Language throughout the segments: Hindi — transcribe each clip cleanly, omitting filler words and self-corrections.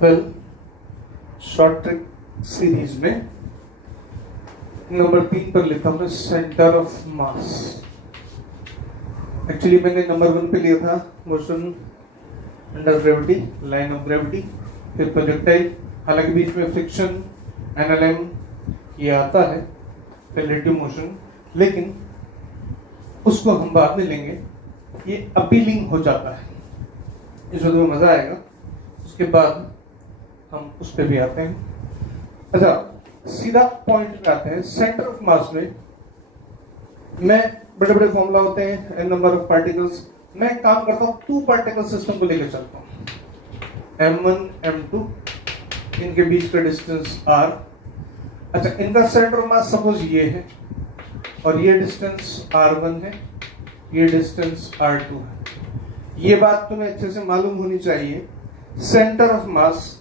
वेल, शॉर्ट ट्रिक सीरीज में नंबर 3 पर लिखा हूं सेंटर ऑफ मास। एक्चुअली मैंने नंबर 1 पे लिया था motion under gravity, line of gravity, फिर प्रोजेक्टाइल। हालांकि बीच में फ्रिक्शन, एनालाइम ये आता है, रिलेटिव मोशन, लेकिन उसको हम बाद में लेंगे। ये अपीलिंग हो जाता है, इस वक्त में मजा आएगा। उसके बाद हम उस पर भी आते हैं। अच्छा, सीधा पॉइंट पे आते हैं। सेंटर ऑफ मास में मैं बड़े बड़े फॉर्मूला होते हैं, एन नंबर ऑफ पार्टिकल्स। मैं काम करता हूं 2 पार्टिकल सिस्टम को लेकर चलता हूं, m1 m2, इनके बीच का डिस्टेंस r। अच्छा, इनका सेंटर ऑफ मास सपोज ये है और ये डिस्टेंस r1 है, ये डिस्टेंस r2 है। ये बात तुम्हें अच्छे से मालूम होनी चाहिए। Centre of mass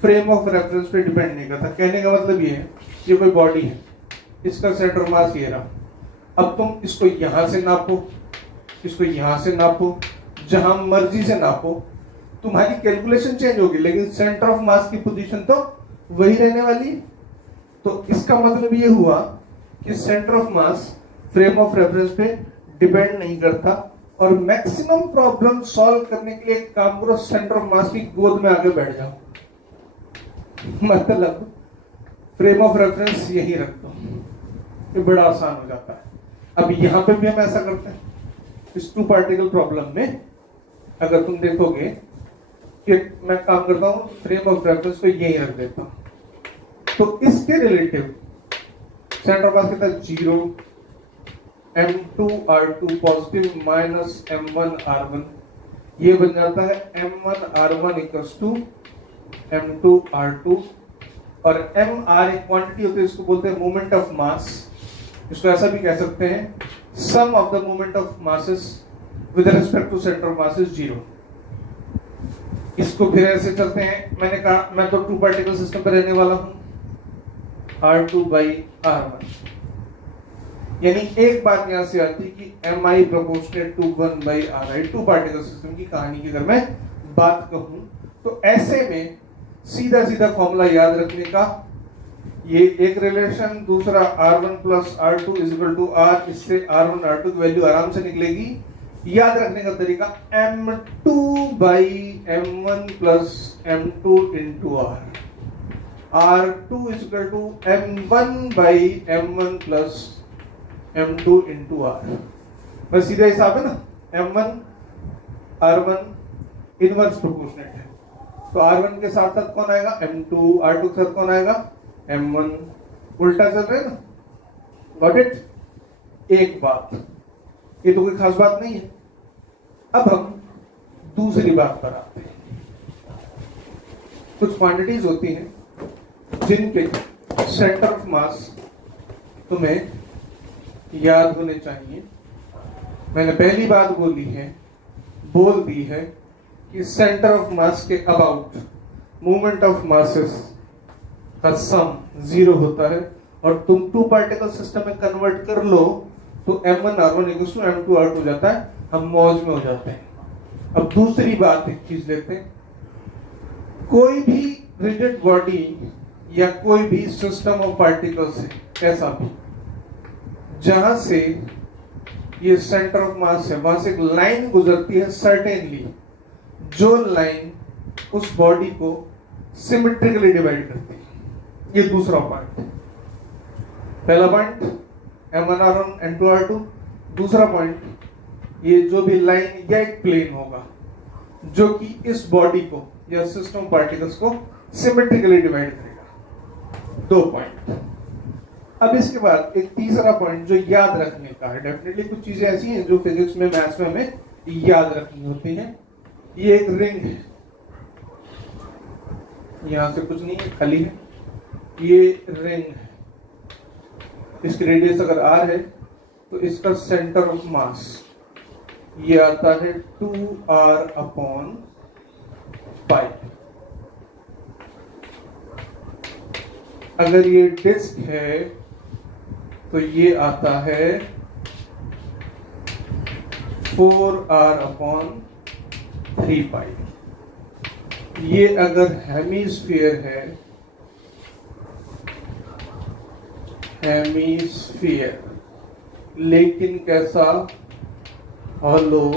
frame of reference पे डिपेंड नहीं करता। कहने का मतलब ये है, ये कोई बॉडी है, इसका सेंटर ऑफ मास ये रहा। अब तुम इसको यहां से नापो, इसको यहां से नापो, जहां मर्जी से नापो, तुम्हारी कैलकुलेशन चेंज होगी, लेकिन सेंटर ऑफ मास की पोजीशन तो वही रहने वाली है। तो इसका मतलब ये हुआ कि centre of mass frame of reference पे डिपेंड नहीं करता। और मैक्सिमम प्रॉब्लम सॉल्व करने के लिए काम करो, सेंटर ऑफ मास की गोद में आके बैठ जाओ। मतलब फ्रेम ऑफ रेफरेंस यही रख दो, ये बड़ा आसान हो जाता है। अब यहां पे भी हम ऐसा करते हैं। इस 2 पार्टिकल प्रॉब्लम में अगर तुम देखोगे कि मैं काम करता हूं, फ्रेम ऑफ रेफरेंस को यही रख देता हूं, तो इसके रिलेटिव सेंटर ऑफ मास कितना, 0, m2 r2 positive minus m1 r1। ये बन जाता है m1 r1 equals to m2 r2। और mr एक क्वांटिटी होती है, इसको बोलते हैं मोमेंट ऑफ मास। इसको ऐसा भी कह सकते हैं, sum of the moment of masses with respect to centre of mass is 0। इसको फिर ऐसे चलते हैं। मैंने कहा मैं तो 2 पार्टिकल सिस्टम पर रहने वाला हूं, r2 by r1। यानी एक बात यहां से आती कि mi proportionate to 1 by ri। 2 particle system की कहानी की अगर मैं बात कहूं तो ऐसे में सीधा सीधा फॉर्मूला याद रखने का, ये एक रिलेशन, दूसरा r1 plus r2 is equal to r। इससे r1 r2 की वैल्यू आराम से निकलेगी। याद रखने का तरीका m2 by m1 plus m2 into r। r2 is equal to m1 by m1 plus m2 into r। बस सीधा हिसाब है ना, m1 r1 इनवर्स प्रोपोर्शनेट है, तो r1 के साथ साथ कौन आएगा, m2, r2 के साथ कौन आएगा, m1। उल्टा चल रहे ना, गॉट इट। एक बात, ये तो कोई खास बात नहीं है। अब हम दूसरी बात पर आते हैं। कुछ क्वांटिटीज होती हैं जिनके सेंटर ऑफ मास तुम्हें याद होने चाहिए। मैंने पहली बात बोल दी है कि सेंटर ऑफ मास के अबाउट मूवमेंट ऑफ मासेस का सम 0 होता है। और तुम 2 पार्टिकल सिस्टम में कन्वर्ट कर लो तो m1 r1 equals to m2 r2 हो जाता है। हम मौज में हो जाते हैं। अब दूसरी बात एक चीज लेते हैं। कोई भी रिजिड बॉडी या कोई भी सिस्टम ऑफ पार्टिकल्स है, ऐसा भी जहां से ये सेंटर ऑफ मास है, वहां से एक लाइन गुजरती है सर्टेनली, जो लाइन उस बॉडी को सिमेट्रिकली डिवाइड करती है। ये दूसरा पॉइंट। पहला point m1 r1 m2 r2। दूसरा पॉइंट, ये जो भी लाइन या एक प्लेन होगा जो कि इस बॉडी को या सिस्टम पार्टिकल्स को सिमेट्रिकली डिवाइड करेगा। 2 पॉइंट। अब इसके बाद एक तीसरा पॉइंट जो याद रखने का है। डेफिनेटली कुछ चीजें ऐसी हैं जो फिजिक्स में, मैथ्स में हमें याद रखनी होती हैं। ये एक रिंग है, यहां से कुछ नहीं है, खाली है। ये रिंग है, इसकी रेडियस अगर r है तो इसका सेंटर ऑफ मास ये आता है 2r अपॉन पाई। अगर ये डिस्क है तो ये आता है 4r अपॉन 3 पाई। ये अगर हेमीस्फीयर है, हेमीस्फीयर लेकिन कैसा, हॉलो,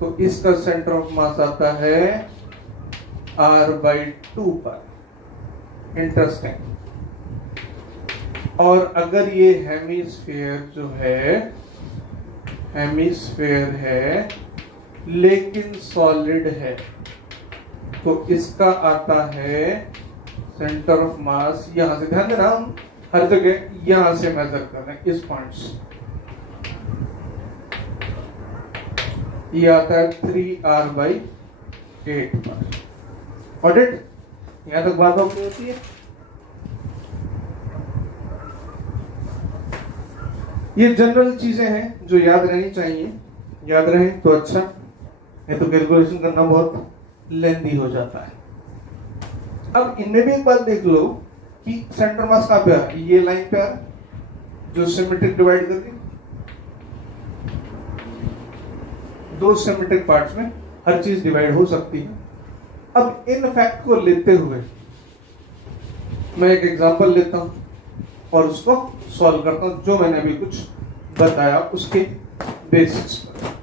तो इसका सेंटर ऑफ मास आता है r/2 पर। इंटरेस्टिंग। और अगर ये हेमीस्फीयर जो है, हेमीस्फीयर है लेकिन सॉलिड है, तो इसका आता है सेंटर ऑफ मास, यहां से, ध्यान देना हम हर जगह यहां से मेजर कर रहे हैं, इस पॉइंट से। ये आता है 3r/8 पर। ऑडिट, यहां तक बात होती होती है। ये जनरल चीजें हैं जो याद रहनी चाहिए, याद रहे तो अच्छा, नहीं तो कैलकुलेशन करना बहुत लेंदी हो जाता है। अब इनमें भी एक बात देख लो कि सेंटर मास कहां पे है, ये लाइन पे है जो सिमेट्रिक डिवाइड कर दी, दो सिमेट्रिक पार्ट्स में हर चीज डिवाइड हो सकती है। अब इन फैक्ट को लेते हुए मैं एक एग्जांपल लेता हूं और उसको सॉल्व करता हूं, जो मैंने अभी कुछ बताया उसके बेसिस पर।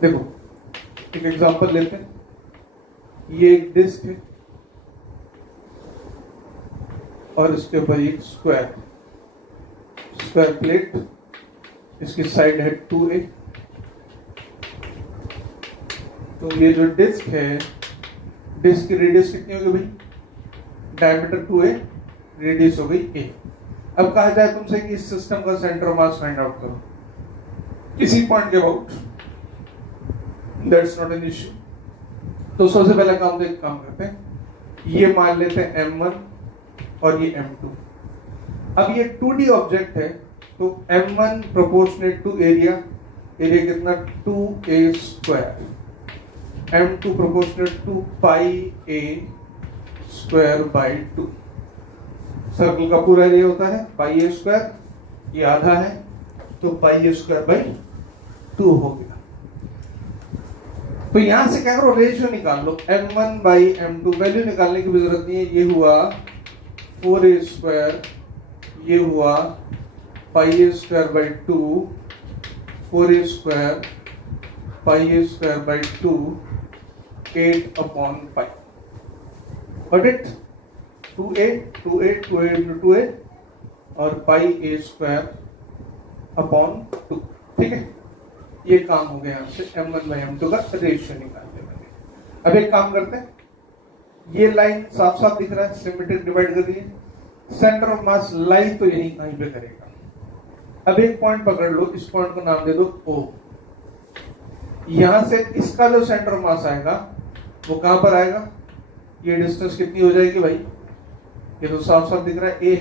देखो एक एग्जांपल लेते हैं। ये एक डिस्क है और इसके ऊपर एक स्क्वायर प्लेट, इसकी साइड है 2a। तो ये जो डिस्क है, डिस्क की रेडियस कितनी होगी भाई, डायमीटर 2a, रेडियस हो गई a। अब कहा जाए तुमसे कि इस सिस्टम का सेंटर मास फाइंड आउट करो किसी पॉइंट के about, that's not an issue. तो सबसे पहले काम करते हैं, ये मान लेते हैं m1 और ये m2। अब ये 2D ऑब्जेक्ट है, तो m1 proportionate to area, area कितना 2a², m2 proportionate to πa²/2। Circle का पूरा एरिया होता है πa², ये आधा है तो πa²/2 हो गया। तो यहां से क्या करो, रेशियो निकाल लो, m1/m2। वैल्यू निकालने की भी जरूरत नहीं है, ये हुआ 4a², ये हुआ πa²/2, 4a² πa²/2, 8/π। Got it? 2a into 2a और πa²/2। ठीक है, ये काम हो गया। यहाँ से m1/m2 का रेशियो निकालने वाले। अब एक काम करते हैं, ये लाइन साफ साफ दिख रहा है, सिमेट्रिक डिवाइड कर दिए, सेंटर ऑफ मास लाइन तो यही कहीं पे करेगा। अब एक पॉइंट पकड़ लो, इस पॉइंट को नाम दे दो O। यहां से इसका जो सेंटर ऑफ मास आएगा वो कहां पर आएगा, ये डिस्टेंस कितनी हो जाएगी भाई, ये तो साफ साफ दिख रहा है A।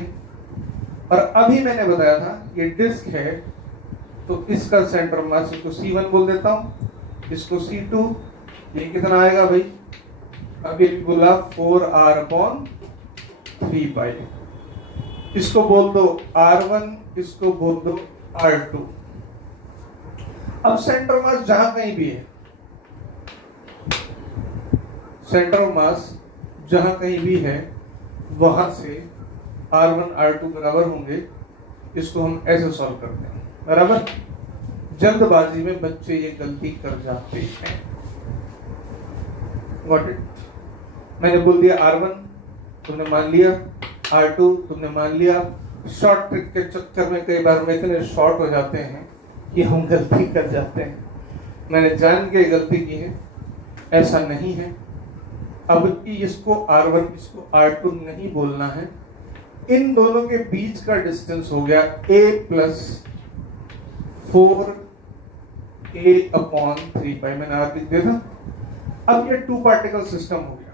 और अभी मैंने बताया था ये डिस्क है, तो इसका सेंटर ऑफ मास, इसको C1 बोल देता हूं, इसको C2। ये कितना आएगा भाई, अभी बोला 4r/3π। इसको बोल दो R1, इसको बोल दो R2। अब सेंटर मास जहां कहीं भी है, सेंटर ऑफ मास जहां कहीं भी है, वहां से R1 R2 बराबर होंगे। इसको हम ऐसे सॉल्व करते हैं, बराबर। जल्दबाजी में बच्चे ये गलती कर जाते हैं। Got it? मैंने बोल दिया R1, तुमने मान लिया, R2 तुमने मान लिया। शॉर्ट ट्रिक के चक्कर में कई बार हम इतने शॉर्ट हो जाते हैं कि हम गलती कर जाते हैं। मैंने जान के गलती की है, ऐसा नहीं है। अब इसको R1, इसको R2 नहीं बोलना है। इन दोनों के बीच का डिस्टेंस हो गया a + 4a/3π। मैंने R लिख दिया था। अब ये 2 पार्टिकल सिस्टम हो गया,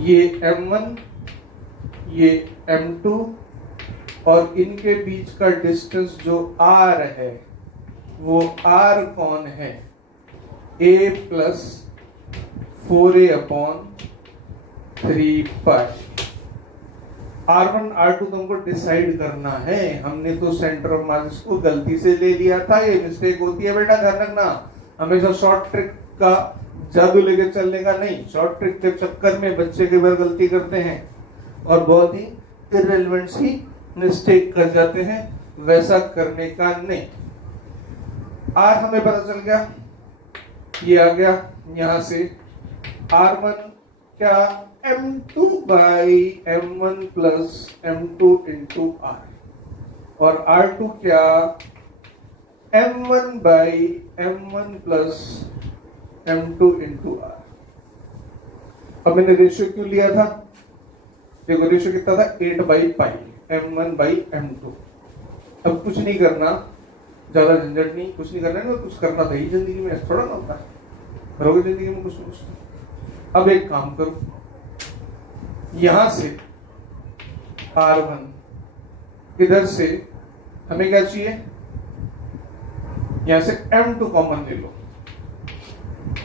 ये m1, ये m2, और इनके बीच का डिस्टेंस जो r है, वो r कौन है, a + 4a/3π। R1 R2 तुमको डिसाइड करना है। हमने तो सेंटर ऑफ मास को गलती से ले लिया था, ये मिस्टेक होती है बेटा, ध्यान रखना। हमेशा शॉर्ट ट्रिक का जादू लेके चलने का नहीं। शॉर्ट ट्रिक के चक्कर में बच्चे कई बार गलती करते हैं और बहुत ही इररिलेवेंट सी मिस्टेक कर जाते हैं, वैसा करने का नहीं। R हमें पता चल गया, ये आ गया यहां से R1 क्या M2 by M1 plus M2 into R और R2 क्या M1 by M1 plus M2 into R। अब मैंने रेशियो क्यों लिया था? देखो रेशियो कितना था 8 by pi M1 by M2। अब कुछ नहीं करना, ज्यादा झंझट नहीं, कुछ नहीं करना है, कुछ करना था ही जिंदगी में, थोड़ा ना होता है, करोगे जिंदगी में कुछ ना कुछ। अब एक काम करो, यहां से R1 इधर से हमें क्या चाहिए, यहां से M2 कॉमन ले लो।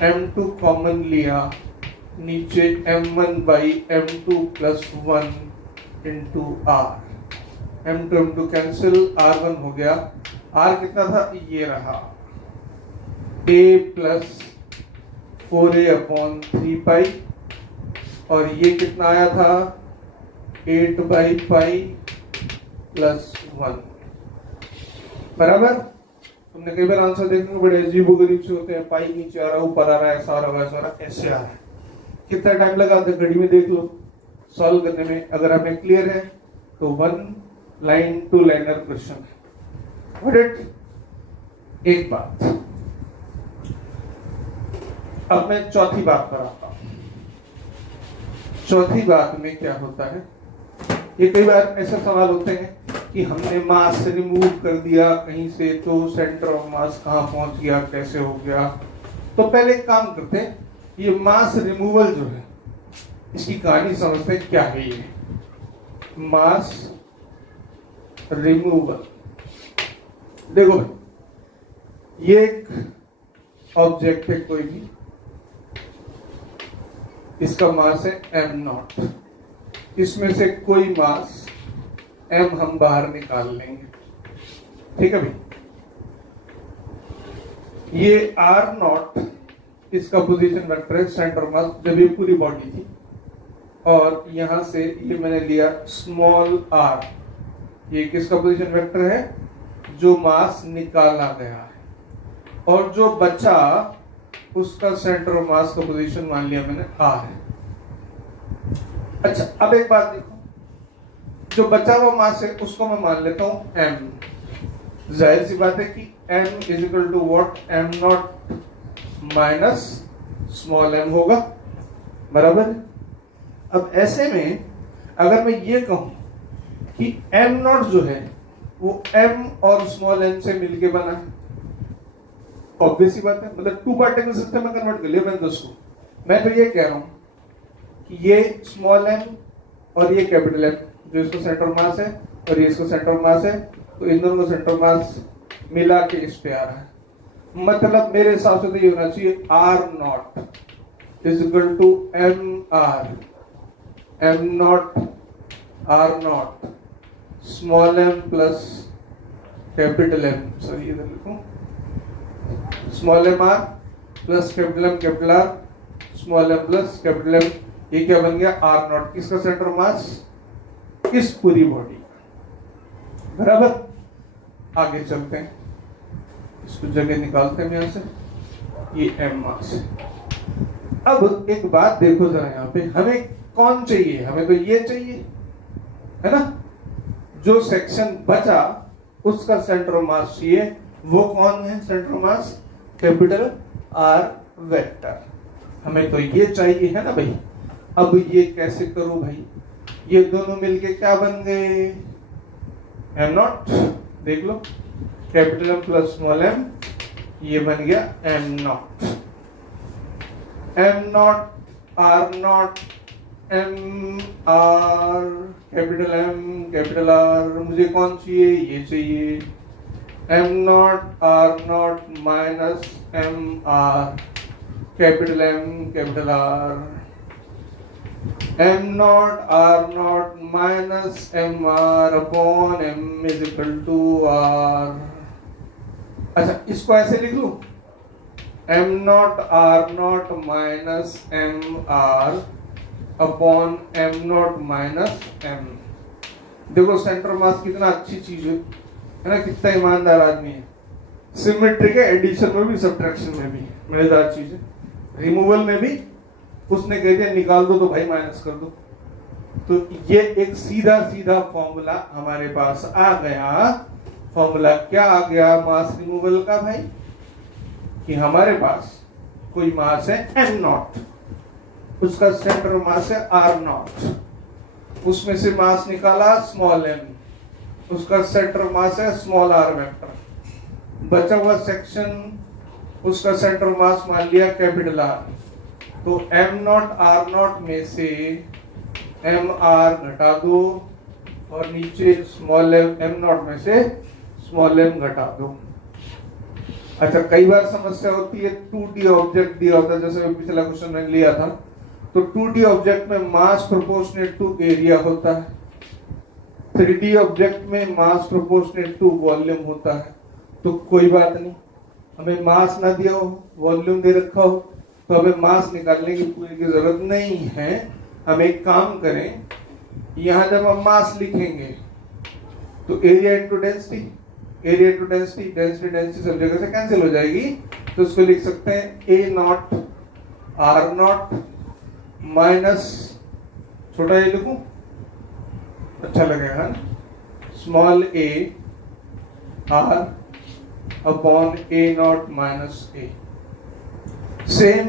M2 कॉमन लिया, नीचे M1 by M2 plus 1 into R। M2 M2 cancel, R1 हो गया, R कितना था, ये रहा A प्लस 4A अपॉन 3 पाई और ये कितना आया था 8 बाई पाई प्लस 1 बराबर। तुमने कई बार आंसर देखने में बड़े अजीब गरीब से होते हैं, पाई नीचे आ रहा, ऊपर आ रहा है, ऐसा आ रहा है, वैसा आ रहा है, ऐसे आ रहा है। कितना टाइम लगा घड़ी में देख लो सॉल्व करने में। अगर हमें क्लियर है तो 1 लाइन 2 लाइनर क्वेश्चन है। एक बात, अब मैं चौथी बात पर आता हूं। चौथी बात में क्या होता है, ये कई बार ऐसे सवाल होते हैं कि हमने मास रिमूव कर दिया कहीं से, तो सेंटर ऑफ मास कहां पहुंच गया, कैसे हो गया। तो पहले एक काम करते हैं, ये मास रिमूवल जो है इसकी कहानी समझते हैं, क्या है ये मास रिमूवल। देखो ये एक ऑब्जेक्ट है कोई भी, इसका मास है m0, इसमें से कोई मास m हम बाहर निकाल लेंगे, ठीक है भाई। ये R0 इसका पोजीशन वेक्टर है, सेंटर मास जब ये पूरी बॉडी थी, और यहां से ये मैंने लिया स्मॉल r, ये किसका पोजीशन वेक्टर है, जो मास निकाला गया है, और जो बचा उसका सेंटर ऑफ मास का पोजीशन मान लिया मैंने R है। अच्छा अब एक बात देखो, जो बचा हुआ मास है उसको मैं मान लेता हूं m। जाहिर सी बात है कि m is equal to what, m0 minus small m होगा, बराबर। अब ऐसे में अगर मैं ये कहूं कि m0 जो है वो m और स्मॉल m से मिलके बना है, ऑब्वियस सी बात है, मतलब टू पार्टिकल सिस्टम में कन्वर्ट कर लिया मैंने दोस्तों। मैं तो ये कह रहा हूं कि ये स्मॉल m और ये कैपिटल M जो इसका सेंटर मास है और ये इसका सेंटर मास है, तो इन दोनों का सेंटर मास मिला के इस पे आ रहा है। मतलब मेरे हिसाब से तो ये होना चाहिए R0 is equal to MR, M0 R0 small m plus capital M, sorry इधर लिखूं, small m R plus capital M capital R, small m plus capital M, ये क्या बन गया R0, किसका सेंटर मास, इस पूरी बॉडी, बराबर। आगे चलते हैं, इसको जगह निकालते हैं यहां से, ये m मास है। अब एक बात देखो जरा, यहाँ पे हमें कौन चाहिए, हमें तो ये चाहिए है ना, जो सेक्शन बचा उसका सेंटर मास चाहिए, वो कौन है centre mass, capital R vector, हमें तो ये चाहिए है ना भाई। अब ये कैसे करूं भाई, ये दोनों मिलके क्या बन गए, m0, देख लो capital M plus small m, ये बन गया m0, m0 R0 MR capital M capital R, मुझे कौन चाहिए, ये चाहिए M0 R0 minus MR capital M capital R। M not R not minus M R upon M is equal to R. अच्छा, इसको ऐसे लिख लूं, M not R not minus M R upon M not minus M. देखो सेंटर मास कितना अच्छी चीज है ना, कितना ईमानदार आदमी है। सिमेट्रिक है, एडिशन में भी सब्ट्रैक्शन में भी मजेदार चीज है। रिमूवल में भी उसने कह दिया निकाल दो तो भाई माइनस कर दो। तो ये एक सीधा सीधा फॉर्मूला हमारे पास आ गया। फॉर्मूला क्या आ गया मास रिमूवल का भाई, कि हमारे पास कोई मास है एम नॉट, उसका सेंटर मास है आर नॉट, उसमें से मास निकाला स्मॉल एम, उसका सेंटर मास है स्मॉल आर वेक्टर। बचा हुआ सेक्शन उसका सेंटर मास मान लिया कैपिटल आर। तो एम नॉट आर नॉट में से एम आर घटा दो और नीचे स्मॉल एम नॉट में से स्मॉल एम घटा दो। अच्छा, कई बार समस्या होती है 2D ऑब्जेक्ट दिया होता है, जैसे पिछला क्वेश्चन मैंने लिया था, तो 2D ऑब्जेक्ट में मास प्रोपोर्शनेट टू एरिया होता है, 3D ऑब्जेक्ट में मास प्रोपोर्शनेट टू वॉल्यूम होता है। तो कोई बात नहीं, हमें मास ना दिया हो, वॉल्यूम दे रखा हो, तो हमें मास निकालने की पूरी की जरूरत नहीं है। हम एक काम करें, यहां जब हम मास लिखेंगे तो area into density, area into density, density density सब जगह से कैंसिल हो जाएगी। तो उसको लिख सकते हैं ए नॉट आर नॉट माइनस, छोटा ए लिखूं अच्छा लगेगा ना, small A R upon A not minus A. Same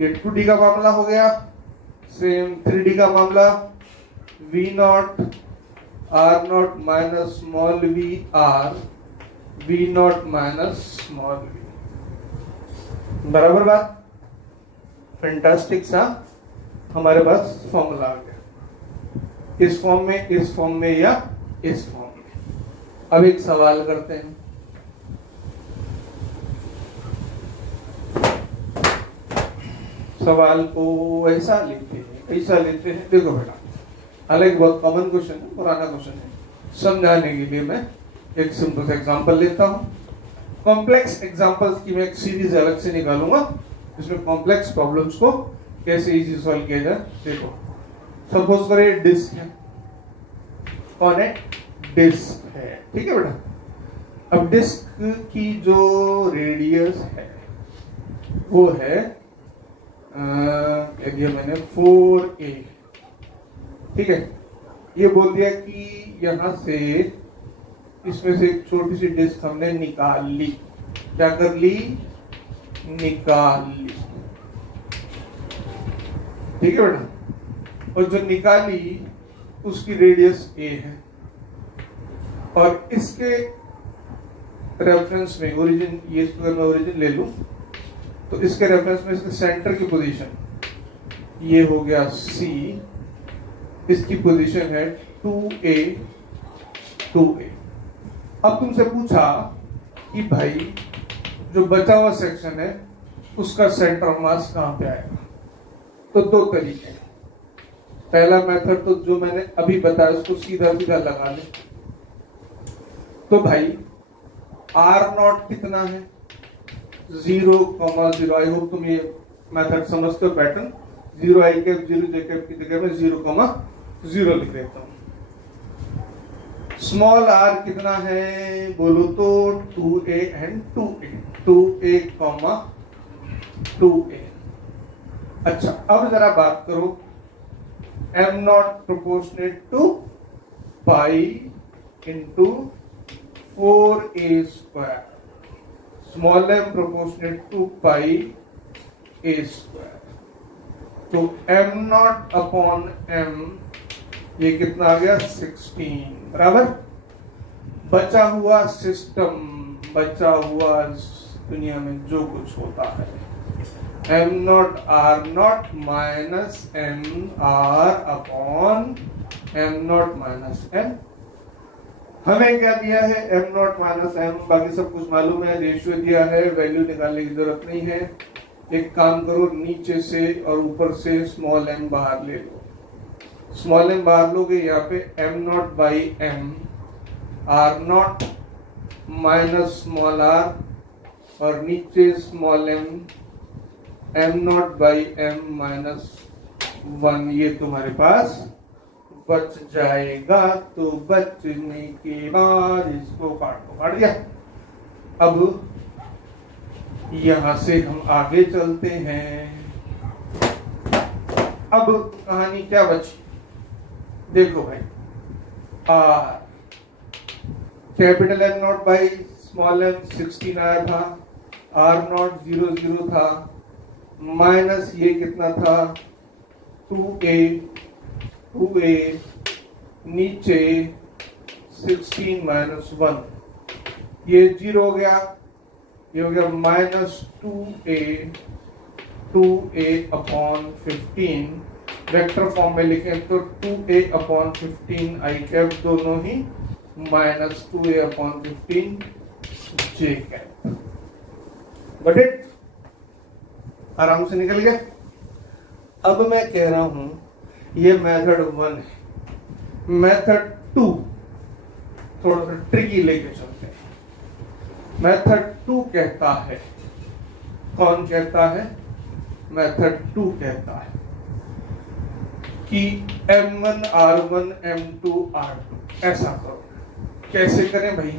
ये 2D का मामला हो गया, सेम 3D का मामला, V naught R not minus small V R, V naught minus small V. बराबर बात, फैंटास्टिक सा हमारे पास फॉर्मूला आ गया, इस फॉर्म में, इस फॉर्म में या इस फॉर्म में। अब एक सवाल करते हैं। सवाल को ऐसा लेते हैं, ऐसा लेते हैं। देखो बेटा, हालांकि बहुत कॉमन क्वेश्चन है, पुराना क्वेश्चन है, समझाने के लिए मैं एक सिंपल सा एग्जांपल लेता हूं। कॉम्प्लेक्स एग्जांपल्स की मैं एक सीरीज अलग से निकालूंगा, इसमें कॉम्प्लेक्स प्रॉब्लम्स को कैसे इजी सॉल्व किया जाए। देखो, सपोज करें डिस्क है, कौन है, डिस्क है, ठीक है बेटा। अब डिस्क की जो रेडियस है वो है मैंने 4a, ठीक है। ये बोल दिया कि यहां से इसमें से एक छोटी सी डिस्क हमने निकाल ली, क्या कर ली, निकाल ली, ठीक है बेटा। और जो निकाली उसकी रेडियस a है, और इसके रेफरेंस में ओरिजिन, ये मैं ओरिजिन ले लूं तो इसके रेफरेंस में इसके सेंटर की पोजीशन ये हो गया C, इसकी पोजीशन है 2a 2a। अब तुमसे पूछा कि भाई जो बचा हुआ सेक्शन है उसका सेंटर मास कहां पे आएगा। तो दो तरीके हैं। पहला मेथड तो जो मैंने अभी बताया उसको सीधा सीधा लगा ले। तो भाई आर नॉट कितना है, 0,0। आई होप तुम ये मेथड समझते हो, पैटर्न 0 आई कैप 0 जे कैप की जगह में 0,0 लिख देता हूं। स्मॉल आर कितना है बोलो तो 2a and 2a, 2a, 2a। अच्छा, अब जरा बात करो, m naught proportionate to pi into 4a square, small m proportionate to pi a square. तो m नॉट अपॉन m ये कितना आ गया 16, बराबर। बचा हुआ सिस्टम, बचा हुआ दुनिया में जो कुछ होता है, m naught R not minus m R upon m naught minus m। हमें क्या दिया है, m नॉट माइनस m, बाकी सब कुछ मालूम है, रेशियो दिया है, वैल्यू निकालने की जरूरत नहीं है। एक काम करो, नीचे से और ऊपर से स्मॉल m बाहर ले लो। स्मॉल m बाहर लोगे, यहाँ पे m0 by m r0 minus small r और नीचे small m0 by m minus 1, ये तुम्हारे पास बच जाएगा। तो बचने के बाद इसको काट दो, काट गया। अब यहां से हम आगे चलते हैं। अब कहानी क्या बची, देखो भाई, are capital M not by small m 16 आया था, R नॉट 0 था, माइनस ये कितना था 2a नीचे 16 माइनस 1, ये 0 हो गया, ये हो गया minus 2a upon 15। Vector form में लिखें तो 2a अपॉन 15 आई कैप, दोनों ही minus 2a upon 15 J cap. Got it? आराम से निकल गया। अब मैं कह रहा हूं ये मेथड 1 है, मेथड 2 थोड़ा सा ट्रिकी लेके चलते हैं। मेथड 2 कहता है, कौन कहता है? मेथड 2 कहता है कि M1 R1 M2 R2 ऐसा करो। कैसे करें भाई?